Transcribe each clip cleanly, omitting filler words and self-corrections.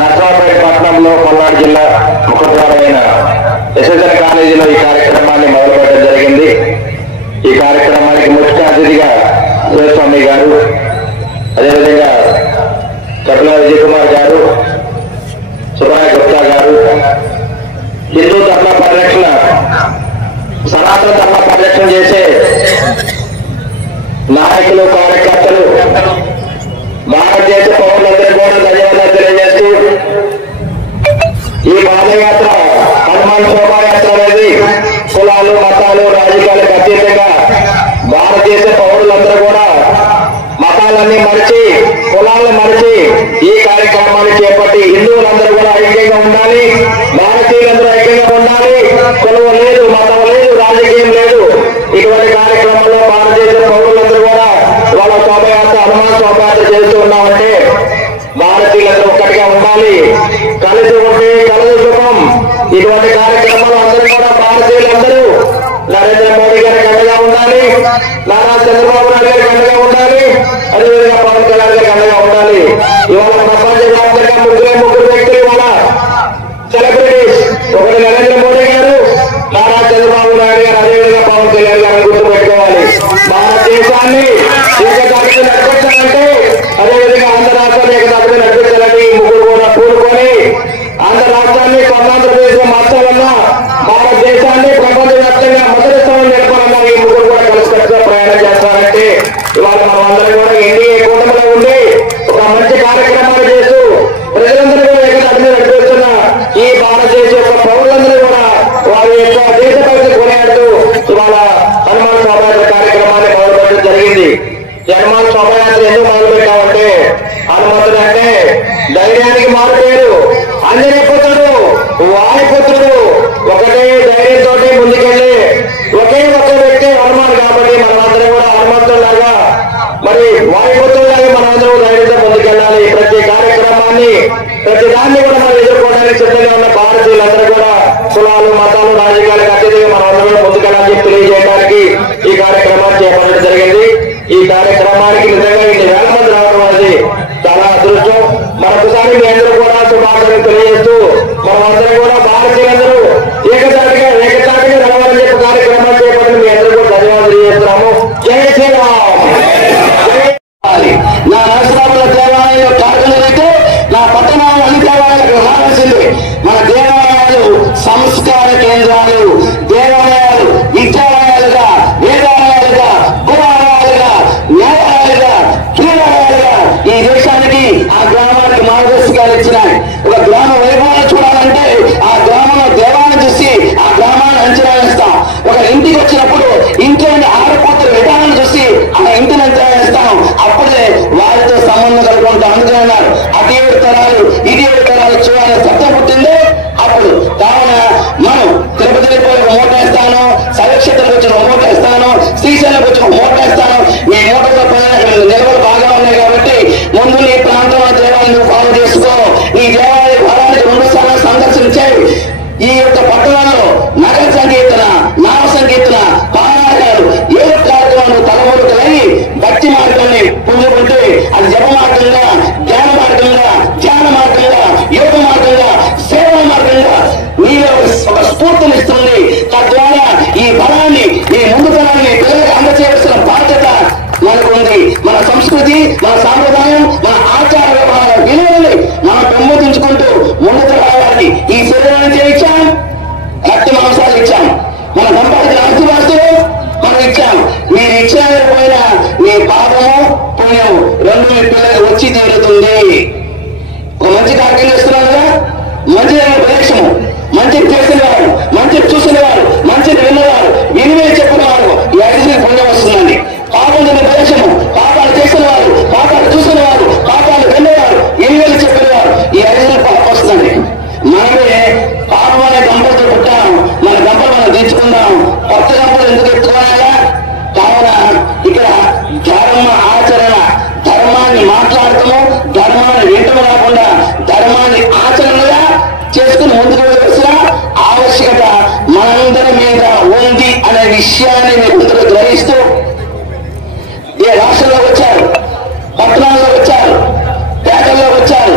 నర్సాపేట పట్టణంలో పల్నాడు జిల్లా ముఖద్వారమైన ఎస్ఎస్ఎన్ కాలేజీలో ఈ కార్యక్రమాన్ని మొదలుపెట్టడం జరిగింది. ఈ కార్యక్రమానికి ముఖ్య అతిథిగా శివస్వామి గారు, అదేవిధంగా కపిల విజయ్ కుమార్ గారు, సుబ్రాయ గుప్తా గారు, హిందూ ధర్మ పరిరక్షణ, సనాతన ధర్మ పరిరక్షణ చేసే నాయకులు, కార్యకర్తలు, భారతదేశ పౌరులందరూ కూడా ధన్యవాదాలు తెలియజేస్తూ ఈ పాదయాత్ర హనుమాన్ శోభాయాత్ర అనేది కులాలు, మతాలు, రాజకీయాలకు అతీతంగా భారతదేశ పౌరులందరూ కూడా మతాలన్నీ మరిచి, కులాలను మరిచి ఈ కార్యక్రమాన్ని చేపట్టి హిందువులందరూ కూడా ఐక్యంగా ఉండాలి, భారతీయులందరూ ఐక్యంగా ఉండాలి. కులం లేదు, మతం లేదు, రాజకీయం లేదు. ఇటువంటి కార్యక్రమంలో భారతదేశ పౌరులందరూ కూడా వాళ్ళ శోభయాత్ర, హనుమాన్ శోభయాత్ర చేస్తూ ఉన్నామంటే భారతీయులందరూ ఒక్కటిగా ఉండాలి. కలిసి ఉంటే కలదు సుఖం. ఇటువంటి కార్యక్రమాలు అందరూ కూడా భారతీయులందరూ నరేంద్ర మోడీ గారికి అండగా ఉండాలి, నారా చంద్రబాబు నాయుడు గారికి అండగా ఉండాలి, అదేవిధంగా పవన్ కళ్యాణ్ గారికి అండగా ఉండాలి. ఇవాళ ప్రపంచవ్యాప్తంగా ముగ్గురు వ్యక్తులు ఇవాళ సెలబ్రిటీస్. ఒకటి నరేంద్ర మోడీ గారు, నారా చంద్రబాబు నాయుడు గారు, అదేవిధంగా పవన్ కళ్యాణ్ గారిని గుర్తుపెట్టుకోవాలి. భారతదేశాన్ని ఏకతాటిగా నడిపించాలంటే, అదేవిధంగా ఆంధ్ర రాష్ట్రాన్ని ఏకతాటిగా నడిపించాలని ముగ్గురు కూడా కూడుకొని ఆంధ్ర రాష్ట్రాన్ని ఆంధ్రప్రదేశ్ లో మార్చాలన్నా, భారతదేశాన్ని ప్రపంచవ్యాప్తంగా మొదటి స్థానం నిలపాలన్నా ఈ ముగ్గురు కూడా కలిసికట్టుగా ప్రయాణం చేస్తారంటే ఇవాళ మనం అందరం కూడా ఎన్డీఏ కూటమిలో ఉండి ఒక మంచి కార్యక్రమాలు చేస్తూ ప్రజలందరూ కూడా ఏకతాటిగా నడిపిస్తున్న ఈ భారతదేశ యొక్క పౌరులందరూ కూడా వారి యొక్క దేశ భక్తి కొనియాడుతూ ఇవాళ హనుమాన్ శోభయాత్ర కార్యక్రమాన్ని మొదలుపెట్టడం జరిగింది. ఈ హనుమాన్ శోభయాత్ర ఎందుకు మొదలుపెట్టామంటే, హనుమంతుడు అంటే ధైర్యానికి మారు పేరు. ఆంజనేయ పుత్రుడు, వాయుపుత్రుడు, ఒకటే ధైర్యంతో ముందుకెళ్ళి ఒకే ఒక వ్యక్తి హనుమాన్. కాబట్టి మనమందరం కూడా హనుమంతుడిలాగా, మరి వాయుపుత్రుడిలాగా మనమందరం ధైర్యంతో ముందుకెళ్ళాలి. ప్రతి కార్యక్రమాన్ని, ప్రతి దాన్ని కూడా మనం ఎదుర్కోవడానికి సిద్ధంగా ఉన్న భారతీయులందరూ కూడా కులాలు, మతాలు, రాజకీయాలకు అత్యధికంగా మనమందరం ముందుకెళ్ళాలని చెప్పి తెలియజేయడానికి ఈ కార్యక్రమాన్ని చేపట్టడం జరిగింది. ఈ కార్యక్రమానికి నిజంగా ఇన్ని వేల మంది రావడం అనేది చాలా అదృష్టం. మరొకసారి మీ అందరూ కూడా శుభాకాంక్షలు తెలియజేస్తూ మనమందరం కూడా భారతీయులందరూ ఏకతాటిగా రావాలని చెప్పి కార్యక్రమాలు చేపట్టిన మీ అందరూ కూడా ధన్యవాదాలు తెలియజేస్తున్నాము. జై శ్రీరామ్. నా రాష్ట్రంలో దేవాలయాలు కార్యక్రమాలైతే నా పట్టణాలు అన్ని దేవాలయాలకు రావాల్సింది. మన దేవాలయాలు సంస్కార కేంద్రాలు, దేవాలయాలు విద్యాలయాలుగా, వేదాలయాలుగా, పురాణాలుగా, న్యాయాలుగా, క్రీడాలయాలుగా ఈ దేశానికి, ఆ గ్రామానికి మార్గదర్శకాలు ఇచ్చినాయి. ఒక గ్రామ వైభవాన్ని చూడాలంటే ఆ గ్రామంలో దేవాలయం చూసి ఆ గ్రామాన్ని అంచనా వేస్తాం. ఒక ఇంటికి వచ్చినప్పుడు ఇంట్లోని ఆడపడుతున్న విధానం చూసి ఆ ఇంటిని అంచనా వేస్తాం. అప్పుడే వారితో సంబంధం కలుపుకుంటాం. అందుకే అన్నారు, అటు 7 తరాలు ఇది 7 తరాలు చూడాలని సత్యం పుట్టిందే అప్పుడు. కావున మనం తిరుపతికి పోయి ఒక మూట వేస్తాను, సరక్షేత్రకు వచ్చిన ఒక మూట వేస్తాను, శ్రీశైలంకి వచ్చిన ఒక మూట వేస్తాను. మీ మూటతో నిల్వలు బాగా ఉన్నాయి కాబట్టి ముందు నీ ప్రాంతంలో దేవాలయం ఫాలో చేసుకో. ఈ దేవాలయ వారానికి 2 సార్లు సందర్శించే. ఈ యొక్క పట్టణాల్లో నగర సంకీర్తన, నామ సంకీర్తన, పారాయణాలు, 7 కార్యక్రమాలు తలమురుకలై భక్తి మార్గాన్ని పుంజుకుంటే అది జప మార్గంగా, జ్ఞాన మార్గంగా, ధ్యాన మార్గంగా, యోగ మార్గంగా, సేవా మార్గంగా నీలో ఒక స్ఫూర్తినిస్తుంది. తద్వారా ఈ బలాన్ని, ఈ ముందు బలాన్ని పిల్లలకు అందచేయాల్సిన బాధ్యత మనకుంది. మన సంస్కృతి, మన సాంప్రదాయం, మన ఆచార వ్యవహార విలువల్ని మనం పెంపొందించుకుంటూ ముందుకు రావాలి. ఈ శరీరాన్ని ఇచ్చాం, రక్త మాంసాలు ఇచ్చాం, మన సంపాదించిన ఆస్తి వాస్తులు మనం ఇచ్చాం. మీరు ఇచ్చిన మీ పాపము పుణ్యము రెండు మీ పిల్లలకు వచ్చి తీరుతుంది. ఒక మంచి కార్యక్రమం చేస్తున్నాం కదా, మంచి ప్రదేశము, మంచిని చేసిన వారు, మంచిని చూసిన వారు, మంచిని విన్నవారు, వినివే చెప్పిన వారు ఈ 5 పుణ్యం వస్తుందండి. పాపం తిన్న ప్రదేశము, పాపాలు చేసిన వారు, పాపాలు చూసిన వారు, పాపాలు విన్నవారు, వినివేలు చెప్పిన వారు ఈ 5 పాపం వస్తుందండి. మనమే పాపం అనే దంపతులు పుట్టాం, మన దంపలు మనం తెచ్చుకుందాం. కొత్త దంపలు ఎందుకు ఎత్తుకోవాలా? కావున ఇక్కడ ధర్మ ఆచరణ, ధర్మాన్ని మాట్లాడటము, ధర్మాన్ని వింటము కాకుండా ధర్మాన్ని ఆచరణగా చేసుకుని ముందుకు వెళ్ళవలసిన ఆవశ్యకత మనందరి మీద ఉంది అనే విషయాన్ని మీరు గ్రహిస్తూ ఏ రాష్ట్రంలో వచ్చారు, పట్టణాల్లో వచ్చారు, పేదల్లో వచ్చారు,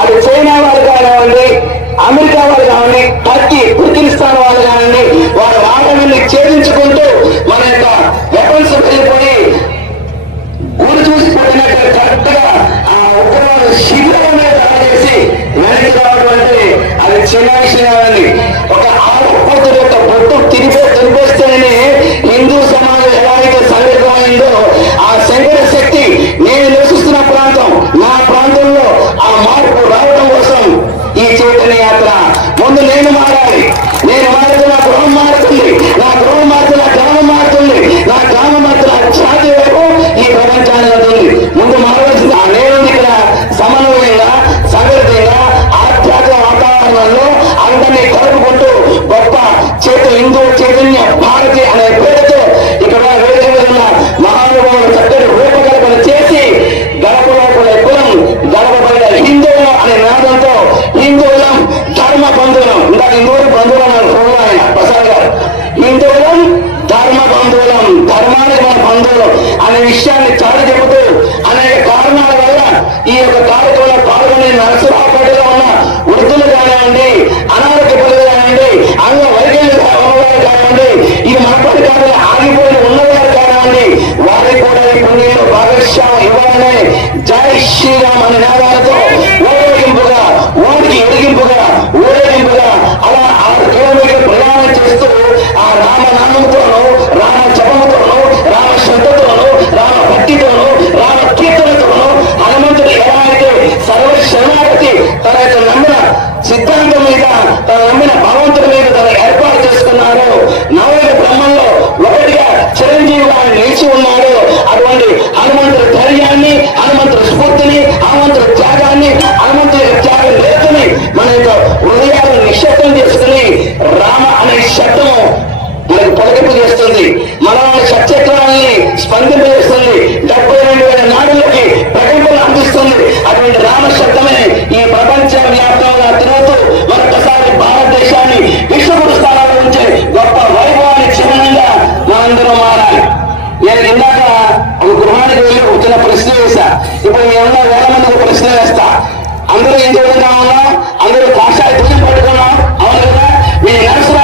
అది చైనా వాళ్ళు కానివ్వండి, అమెరికా వాళ్ళు కానివ్వండి, టర్కీ తుర్కిస్తాన్ వాళ్ళు కానివ్వండి, వారి వాడని ఛేదించుకుంటూ మన యొక్క వెపన్స్ వెళ్ళిపోయి ఊరు చూసి పెట్టినట్టు కరెక్ట్ గా ఆ ఉగ్రవాద శిబిరం మీద దాడి చేసి వెనక్కి రావడం అంటే అది చిన్న విషయం కాదండి. ఒక ఆడపడుతుల యొక్క బొట్టు తినిపేస్తేనే హిందూ సమాజం ఎలా అయితే సంఘటితమైందో ఆ శంకర శక్తి నేను నివసిస్తున్న ప్రాంతం, నా ప్రాంతంలో ఆ మార్పు రావడం కోసం ఈ చైతన్య యాత్ర. ముందు నేను మారాలి, నేను మారితే నా గృహం మారుతుంది, నా గృహం మారితే నా గ్రామం మారుతుంది, నా గ్రామం మారితే నా జాతి వైపు ఈ ప్రపంచాన్ని ఉంటుంది. ముందు మారవలసింది నేను ఇక్కడ సమన్వయంగా సంఘటితంగా ఆధ్యాత్మిక వాతావరణంలో అందరినీ కలుపుకుంటూ గొప్ప హిందూ చైతన్య భారతి అనే పేరుతో ఇక్కడ వేదిక మహానుభావులు చక్కటి రూపకల్పన చేసి గడపలోపల కులం గడప బయట హిందువులు అనే నాదంతో హిందువులం ధర్మ బంధువులం, ఇంకా హిందువులు బంధువులు అన్నారు ఆయన ప్రసాద్ గారు. హిందువులం ధర్మ బంధువులం, ధర్మానికి మన బంధువులు అనే విషయాన్ని చాటి చెబుతూ అనేక కారణాల వల్ల ఈ యొక్క కార్యక్రమంలో పాల్గొని నరసరావుపేటలో ఉన్న వృద్ధులు కానివ్వండి, అనారోగ్య పనులు కానివ్వండి, అంగ వైకల్య ఉన్నవారు కానివ్వండి, ఈ మనపడి కాకుండా ఆగిపోయి ఉన్నవారు కానివ్వండి, వారికి కూడా ఈ పుణ్యంలో భాగస్వామ్యం ఇవ్వాలనే జై శ్రీరామ్ అనే నాదాలతో ఊరేగింపుగా ఊరికి ఎరిగింపుగా ఊరేగింపుగా అలా 6 కిలోమీటర్లు ప్రయాణం చేస్తూ ఆ రామనామంతోనూ రామ జపముతోనూ రామ శ్రద్ధతోనూ రామ భక్తితోనూ రామ కీర్తనతోనూ హనుమంతుడు ఎలా అయితే సర్వ శరణాగతి తన యొక్క నమ్మిన సిద్ధాంతం మీద తన నమ్మిన భగవంతుడి మీద తన ఏర్పాటు చేసుకున్నారో, నవయుగ బ్రహ్మంలో ఒకటిగా చిరంజీవిగా నిలిచి ఉన్నాడో అటువంటి హనుమంతుడి ధైర్యాన్ని, హనుమంతుడి స్ఫూర్తిని, హనుమంతుడి త్యాగాన్ని, హనుమంతుడి త్యాగ నేతని మన యొక్క హృదయాలను నిశ్శబ్దం చేసుకుని రామ అనే శబ్దము మనకు పొలకింపు చేస్తుంది, మనలోని సత్యత్వాన్ని స్పందింపజేస్తుంది, 72,000 నాడులకి ప్రకటనలు అందిస్తుంది. అటువంటి రామ శబ్దమే ఈ ప్రపంచ వ్యాప్తంగా తిరుగుతూ మరొకసారి భారతదేశాన్ని విశ్వగురు స్థానాల్లో ఉంచే గొప్ప వైభవాన్ని చిహ్నంగా మనందరూ మారాలి. నేను ఇందాక ఒక గృహానికి వెళ్ళి ఒక చిన్న ప్రశ్న వేశా. ఇప్పుడు మీ అందరూ 1,000 మందికి ప్రశ్న వేస్తా. అందరూ ఏం విధంగా ఉన్నాం, అందరూ కాషాయ ధ్వజం పట్టుకున్నాం, అవును కదా? మీ నరసరావు